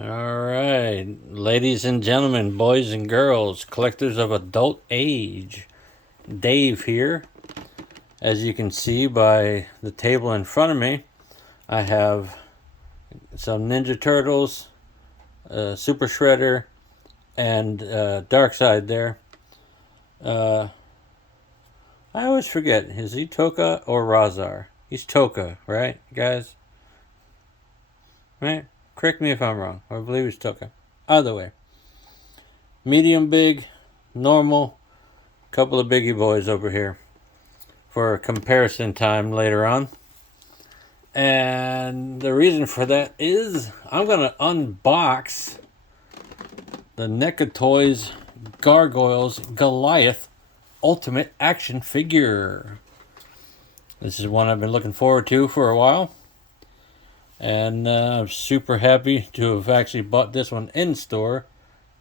All right, ladies and gentlemen, boys and girls, collectors of adult age, Dave here. As you can see by the table in front of me, I have some Ninja Turtles, Super Shredder, and Darkseid there. I always forget, is he Toka or Razar? He's Toka, right, guys? Right? Correct me if I'm wrong. I believe it's Toka. Either way. Medium big, normal, couple of biggie boys over here for comparison time later on. And the reason for that is I'm going to unbox the NECA Toys Gargoyles Goliath Ultimate Action Figure. This is one I've been looking forward to for a while. And I'm super happy to have actually bought this one in store,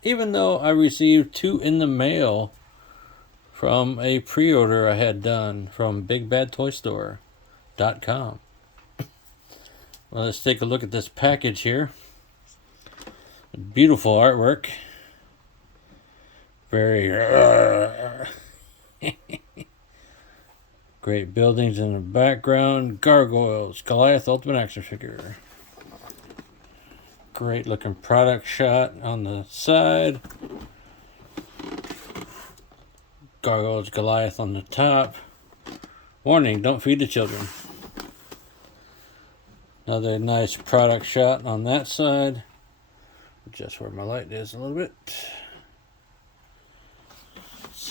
even though I received 2 in the mail from a pre-order I had done from BigBadToyStore.com. Well, let's take a look at this package here. Beautiful artwork. Very great buildings in the background. Gargoyles, Goliath Ultimate Action Figure. Great looking product shot on the side. Gargoyles, Goliath on the top. Warning, don't feed the children. Another nice product shot on that side. Just where my light is a little bit.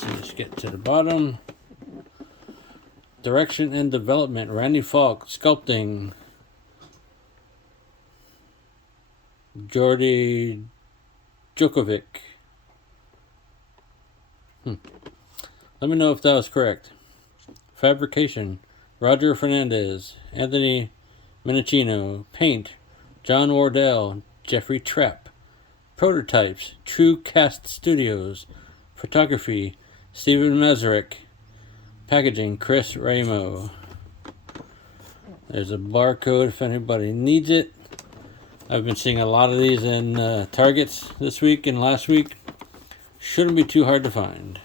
Let's get to the bottom. Direction and development, Randy Falk. Sculpting, Jordi Djokovic. Let me know if that was correct. Fabrication, Roger Fernandez. Anthony Minicino. Paint, John Wardell. Jeffrey Trapp. Prototypes, True Cast Studios. Photography, Stephen Mazurek. Packaging, Chris Ramo. There's a barcode if anybody needs it. I've been seeing a lot of these in Targets this week and last week. Shouldn't be too hard to find.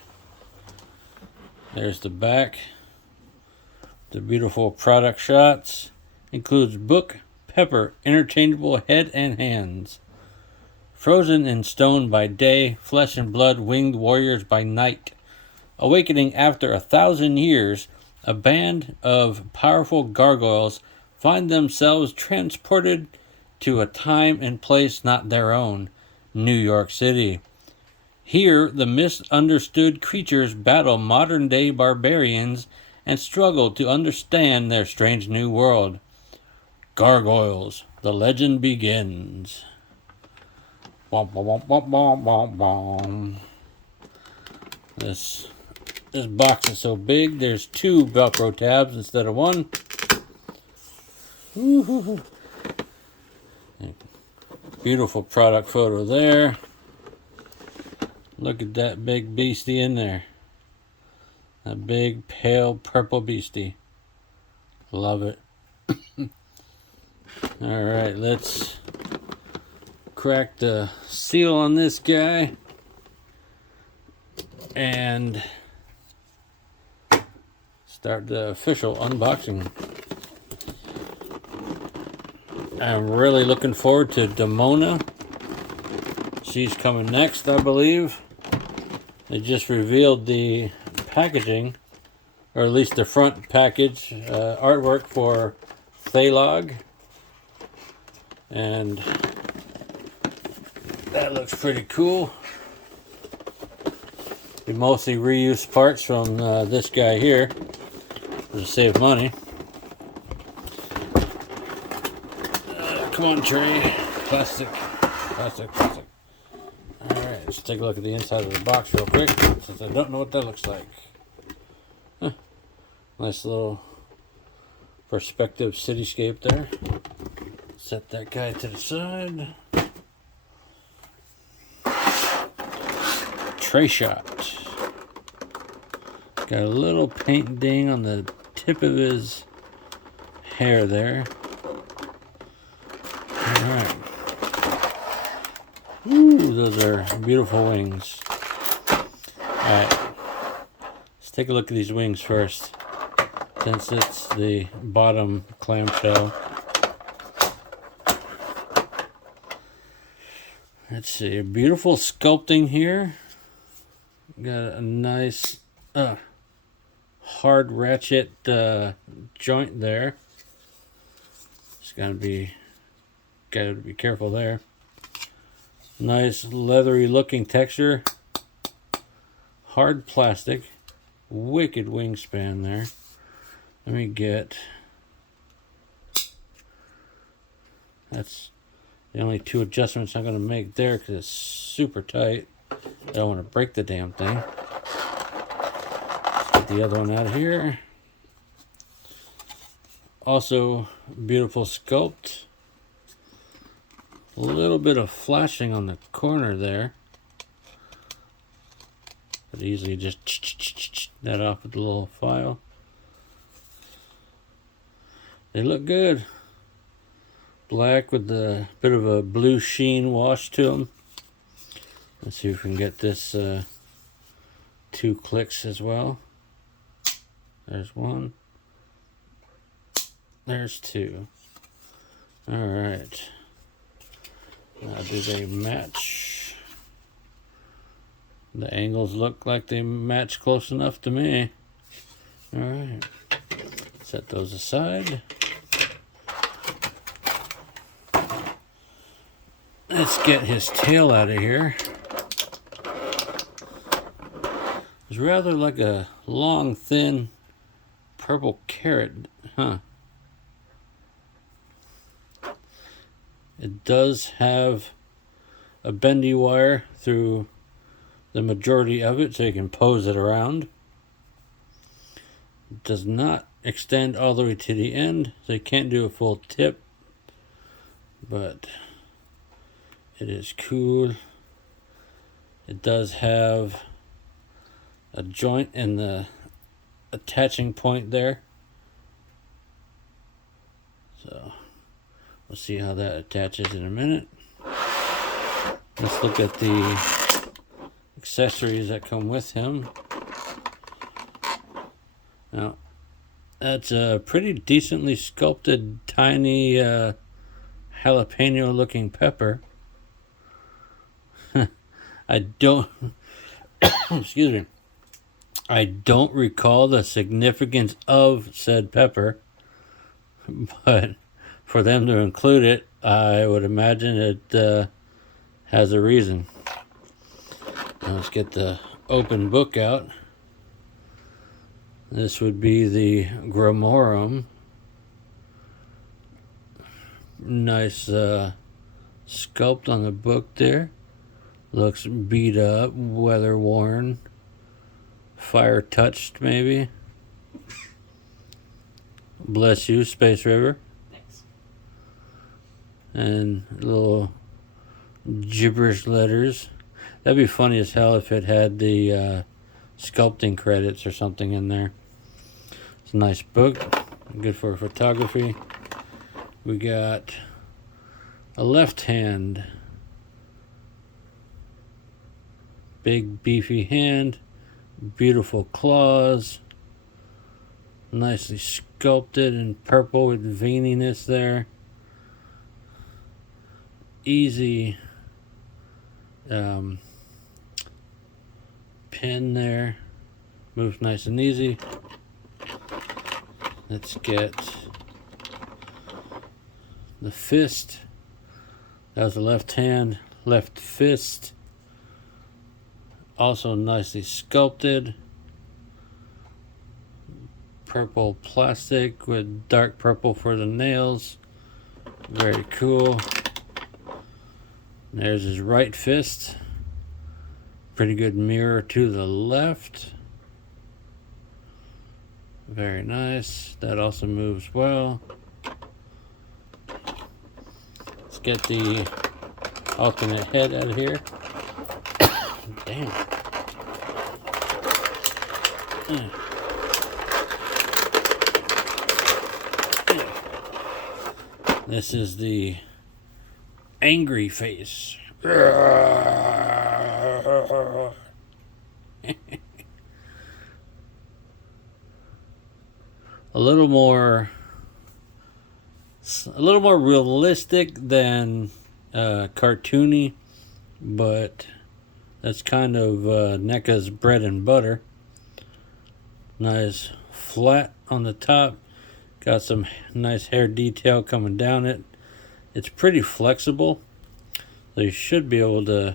There's the back. The beautiful product shots. Includes book, pepper, interchangeable head and hands. Frozen in stone by day, flesh and blood winged warriors by night. Awakening after 1,000 years, a band of powerful gargoyles find themselves transported to a time and place not their own, New York City. Here, the misunderstood creatures battle modern-day barbarians and struggle to understand their strange new world. Gargoyles, the legend begins. Bom, bom, bom, bom, bom, bom. This box is so big, there's 2 Velcro tabs instead of 1. Woo-hoo-hoo. Beautiful product photo there. Look at that big beastie in there. That big, pale, purple beastie. Love it. Alright, let's crack the seal on this guy. And start the official unboxing. I'm really looking forward to Demona. She's coming next, I believe. They just revealed the packaging, or at least the front package artwork for Thalog. And that looks pretty cool. We mostly reuse parts from this guy here to save money. Come on, Trey. Plastic. Alright, let's take a look at the inside of the box real quick, since I don't know what that looks like. Nice little perspective cityscape there. Set that guy to the side. Tray shot. Got a little paint ding on the tip of his hair there. Alright. Woo, those are beautiful wings. Alright, let's take a look at these wings first, since it's the bottom clamshell. Let's see, beautiful sculpting here. Got a nice hard ratchet joint there. Just gotta be careful there. Nice leathery looking texture. Hard plastic. Wicked wingspan there. Let me get... That's the only two adjustments I'm going to make there because it's super tight. I don't want to break the damn thing. Let's get the other one out of here. Also, beautiful sculpt. A little bit of flashing on the corner there. Could easily just that off with the little file. They look good. Black with a bit of a blue sheen wash to them. Let's see if we can get this 2 clicks as well. There's 1. There's 2. Alright. Now do they match? The angles look like they match close enough to me. Alright. Set those aside. Let's get his tail out of here. It's rather like a long, thin purple carrot, huh? It does have a bendy wire through the majority of it, so you can pose it around. It does not extend all the way to the end, so you can't do a full tip, but it is cool. It does have a joint in the attaching point there. So we'll see how that attaches in a minute. Let's look at the accessories that come with him. Now, that's a pretty decently sculpted, tiny jalapeno looking pepper. I don't excuse me. I don't recall the significance of said pepper, but for them to include it, I would imagine it has a reason. Now let's get the open book out. This would be the Grimorum. Nice sculpt on the book there. Looks beat up, weather worn, fire touched maybe. Bless you, Space River. Thanks. And little gibberish letters. That'd be funny as hell if it had the sculpting credits or something in there. It's a nice book, good for photography. We got a left hand. Big beefy hand, beautiful claws, nicely sculpted in purple with veininess there. Easy pin there, moves nice and easy. Let's get the fist. That was the left hand, left fist. Also nicely sculpted. Purple plastic with dark purple for the nails. Very cool. There's his right fist. Pretty good mirror to the left. Very nice. That also moves well. Let's get the alternate head out of here. Damn. This is the angry face A little more realistic than cartoony, but that's kind of NECA's bread and butter. Nice flat on the top, got some nice hair detail coming down it. It's pretty flexible, so you should be able to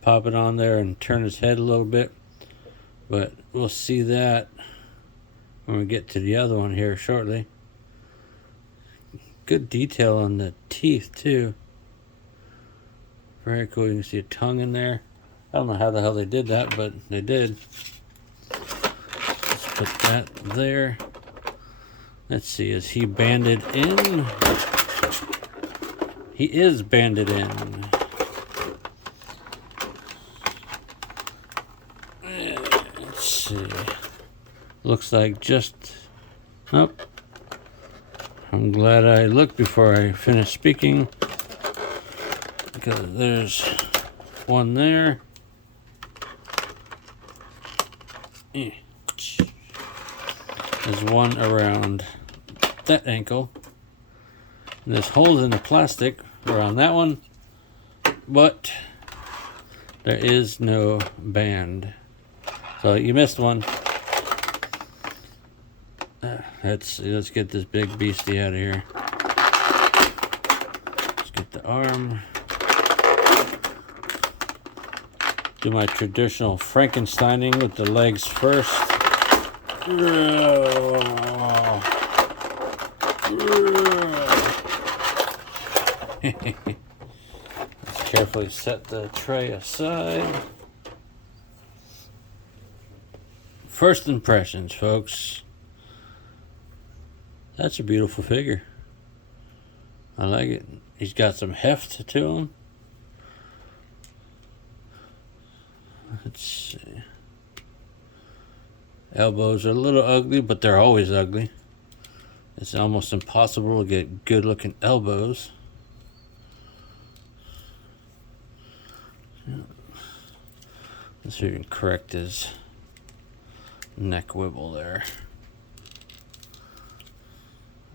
pop it on there and turn his head a little bit, but we'll see that when we get to the other one here shortly. Good detail on the teeth too. Very cool. You can see a tongue in there. I don't know how the hell they did that, but they did. Let's put that there. Let's see, is he banded in? He is banded in. Let's see. Looks like just... Oh. I'm glad I looked before I finished speaking, because there's one there. There's one around that ankle. And there's holes in the plastic around that one, but there is no band. So you missed one. Let's get this big beastie out of here. Let's get the arm. Do my traditional Frankensteining with the legs first. Let's carefully set the tray aside. First impressions, folks. That's a beautiful figure. I like it. He's got some heft to him. Let's see. Elbows are a little ugly, but they're always ugly. It's almost impossible to get good looking elbows. Let's see if we can correct his neck wibble there.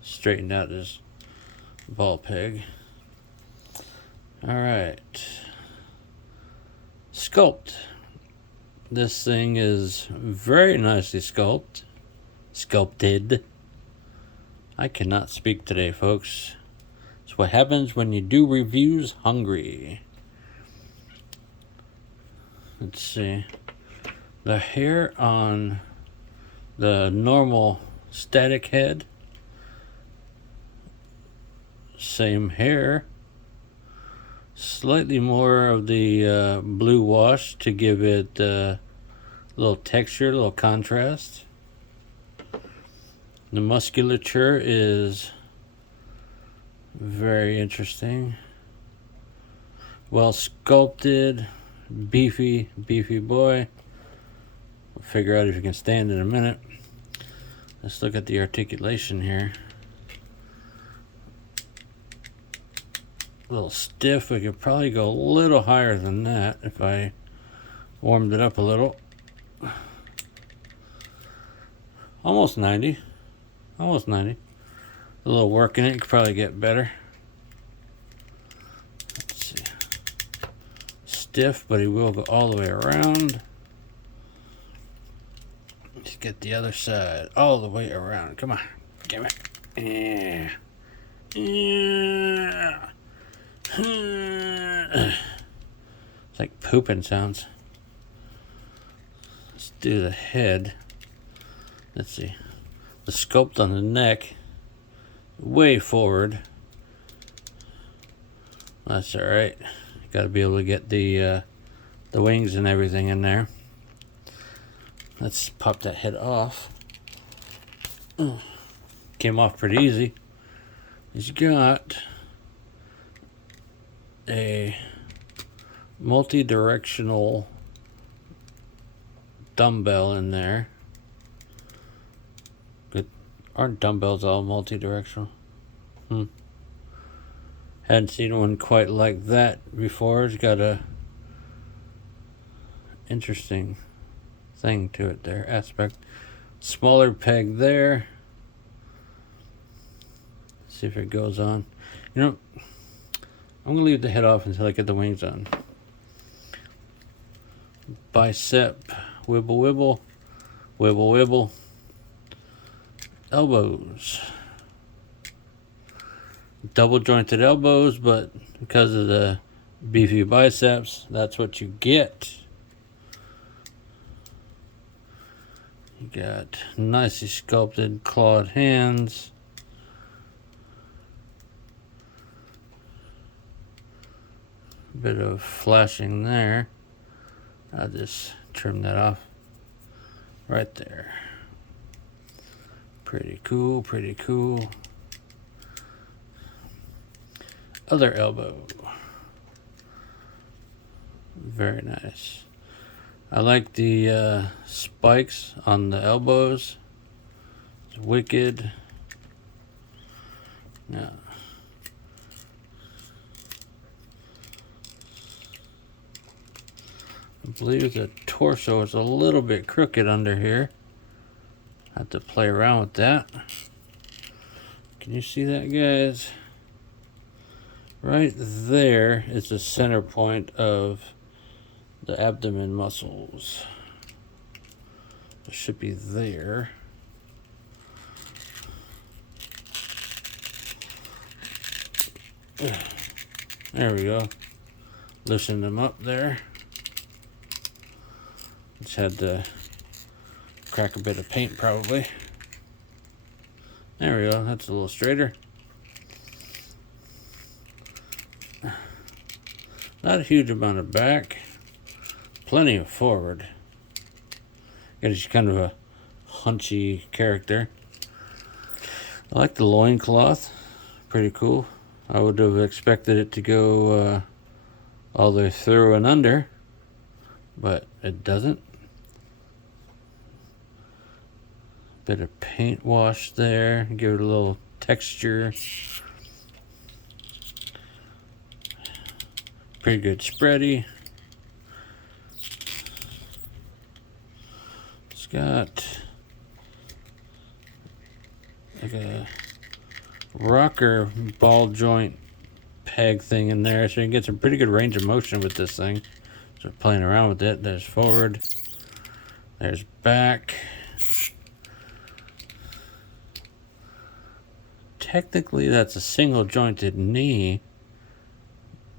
Straightened out his ball peg. Alright. Sculpt. This thing is very nicely sculpted. I cannot speak today, folks. It's what happens when you do reviews hungry. Let's see. The hair on the normal static head, same hair, slightly more of the blue wash to give it a little texture, a little contrast. The musculature is very interesting, well sculpted, beefy boy. We'll figure out if you can stand in a minute. Let's look at the articulation here. A little stiff. We could probably go a little higher than that if I warmed it up a little. Almost 90. Almost 90. A little work in it, you could probably get better. Let's see. Stiff, but he will go all the way around. Let's get the other side all the way around. Come on. Give it. Yeah. Yeah. It's like pooping sounds. Let's do the head. Let's see. The sculpt on the neck, way forward. That's all right. Got to be able to get the wings and everything in there. Let's pop that head off. Came off pretty easy. He's got a multi-directional dumbbell in there. Good. Aren't dumbbells all multi-directional? Hadn't seen one quite like that before. It's got a interesting thing to it there, aspect. Smaller peg there. See if it goes on. You know, I'm gonna leave the head off until I get the wings on. Bicep, wibble wibble, wibble wibble. Elbows. Double jointed elbows, but because of the beefy biceps, that's what you get. You got nicely sculpted clawed hands. Bit of flashing there. I'll just trim that off right there. Pretty cool, pretty cool. Other elbow. Very nice. I like the spikes on the elbows. It's wicked. Now, I believe the torso is a little bit crooked under here. I have to play around with that. Can you see that, guys? Right there is the center point of the abdomen muscles. It should be there. There we go. Loosen them up there. Just had to crack a bit of paint probably. There we go. That's a little straighter. Not a huge amount of back. Plenty of forward. He's kind of a hunchy character. I like the loincloth. Pretty cool. I would have expected it to go all the way through and under, but it doesn't. Bit of paint wash there. Give it a little texture. Pretty good spready. It's got like a rocker ball joint peg thing in there, so you can get some pretty good range of motion with this thing. So playing around with it. There's forward. There's back. Technically that's a single jointed knee,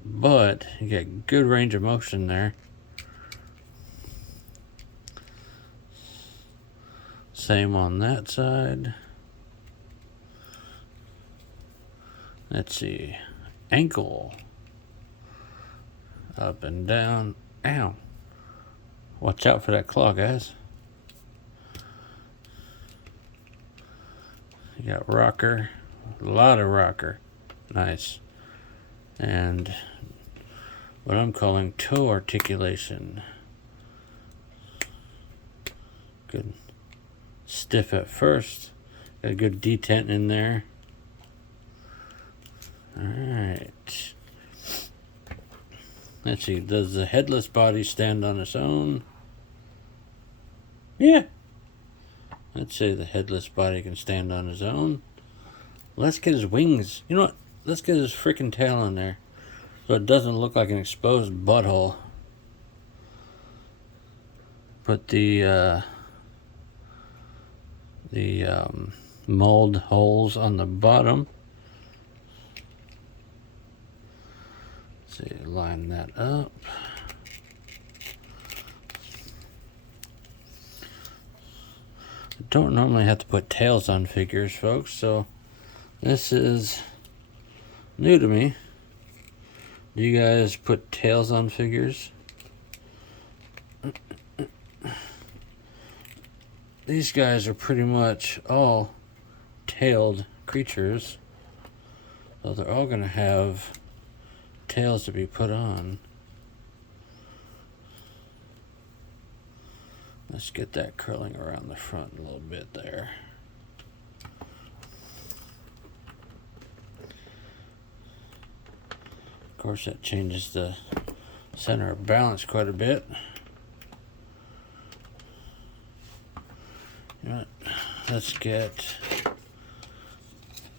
but you get good range of motion there. Same on that side. Let's see. Ankle. Up and down. Ow. Watch out for that claw, guys. You got rocker. A lot of rocker. Nice. And what I'm calling toe articulation. Good. Stiff at first. Got a good detent in there. Alright. Let's see. Does the headless body stand on its own? Yeah. Let's say the headless body can stand on his own. Let's get his wings. You know what? Let's get his freaking tail in there, so it doesn't look like an exposed butthole. Put the mold holes on the bottom. Let's see, line that up. I don't normally have to put tails on figures, folks, so this is new to me. Do you guys put tails on figures? These guys are pretty much all tailed creatures, so they're all going to have tails to be put on. Let's get that curling around the front a little bit there. course, that changes the center of balance quite a bit. Let's get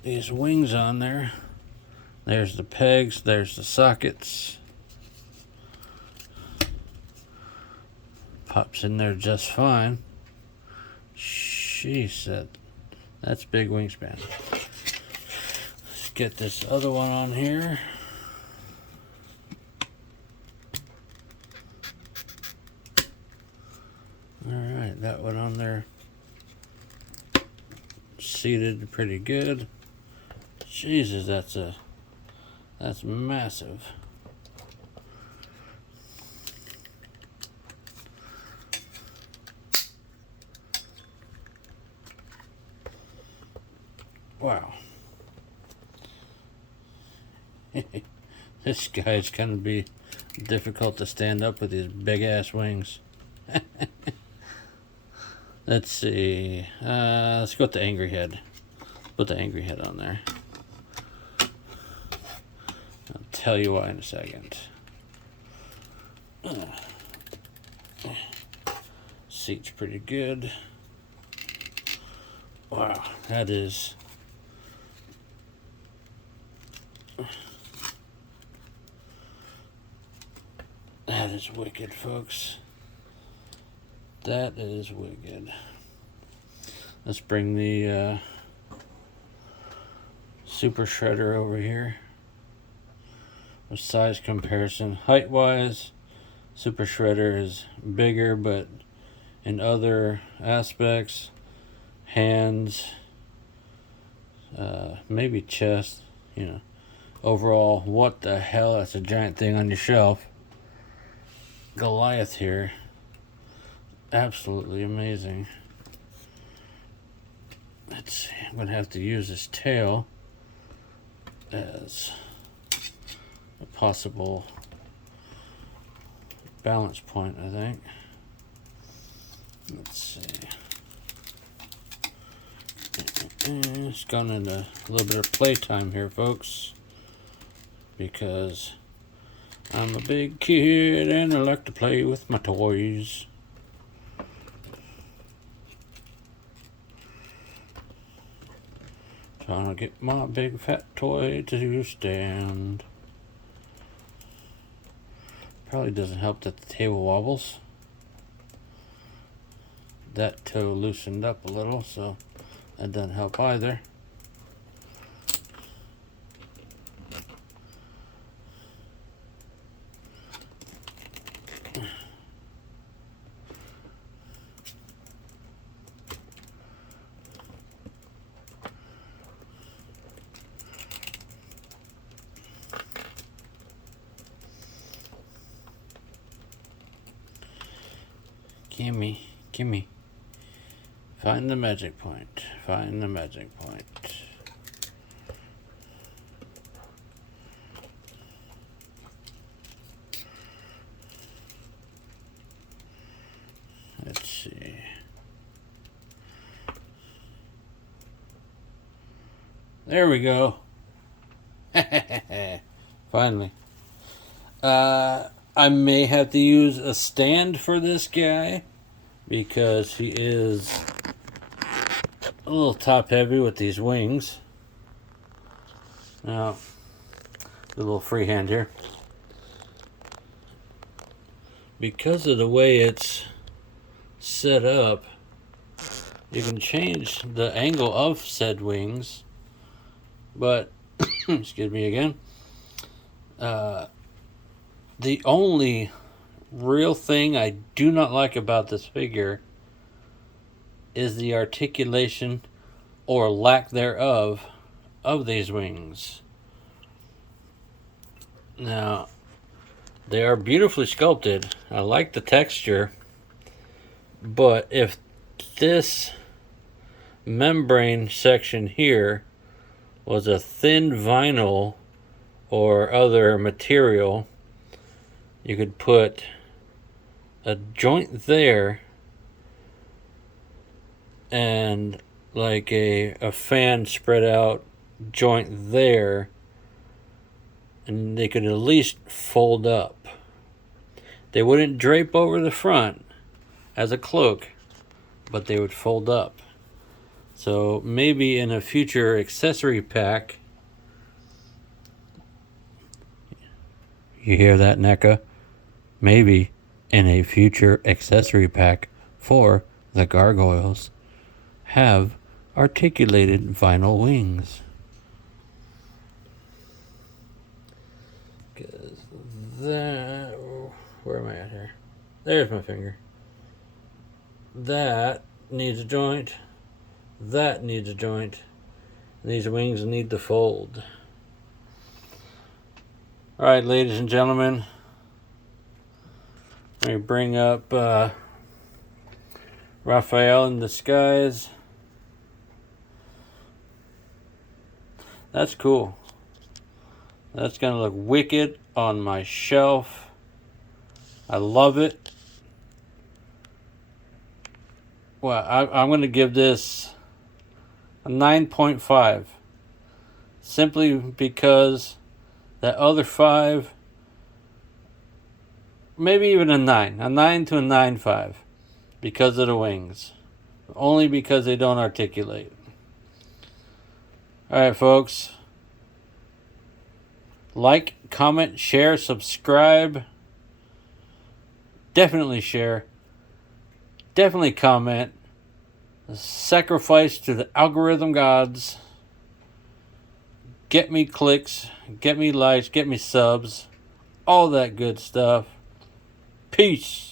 these wings on there. There's the pegs, there's the sockets. Pops in there just fine. Jeez, that's big wingspan. Let's get this other one on here. Alright, that one on there. Seated pretty good. Jesus, that's massive. Wow. This guy's gonna be difficult to stand up with these big ass wings. Let's see. Let's go with the angry head. Put the angry head on there. I'll tell you why in a second. Seat's pretty good. Wow, that is wicked, folks. That is wicked. Let's bring the Super Shredder over here. With size comparison, height wise, Super Shredder is bigger, but in other aspects, hands, maybe chest, overall, what the hell, that's a giant thing on your shelf. Goliath here, absolutely amazing. Let's see, I'm gonna have to use this tail as a possible balance point, I think. Let's see. It's gone into a little bit of playtime here, folks, because I'm a big kid and I like to play with my toys. Trying to get my big fat toy to stand. Probably doesn't help that the table wobbles. That toe loosened up a little, so that doesn't help either. Gimme. Find the magic point. Find the magic point. Let's see. There we go. Finally. I may have to use a stand for this guy because he is a little top heavy with these wings. Now, a little freehand here. Because of the way it's set up, you can change the angle of said wings, but excuse me again. The only real thing I do not like about this figure is the articulation or lack thereof of these wings. Now, they are beautifully sculpted. I like the texture, but if this membrane section here was a thin vinyl or other material, you could put a joint there and like a fan spread out joint there, and they could at least fold up. They wouldn't drape over the front as a cloak, but they would fold up. So maybe in a future accessory pack, you hear that, NECA? Maybe in a future accessory pack for the Gargoyles, have articulated vinyl wings. Because that, where am I at here? There's my finger. That needs a joint. That needs a joint. These wings need to fold. Alright, ladies and gentlemen. Let me bring up Raphael in disguise. That's cool. That's going to look wicked on my shelf. I love it. Well, I'm going to give this a 9.5. Simply because that other 5, maybe even a 9. A 9 to a 9.5 because of the wings. Only because they don't articulate. Alright, folks. Like, comment, share, subscribe. Definitely share. Definitely comment. Sacrifice to the algorithm gods. Get me clicks. Get me likes. Get me subs. All that good stuff. Peace.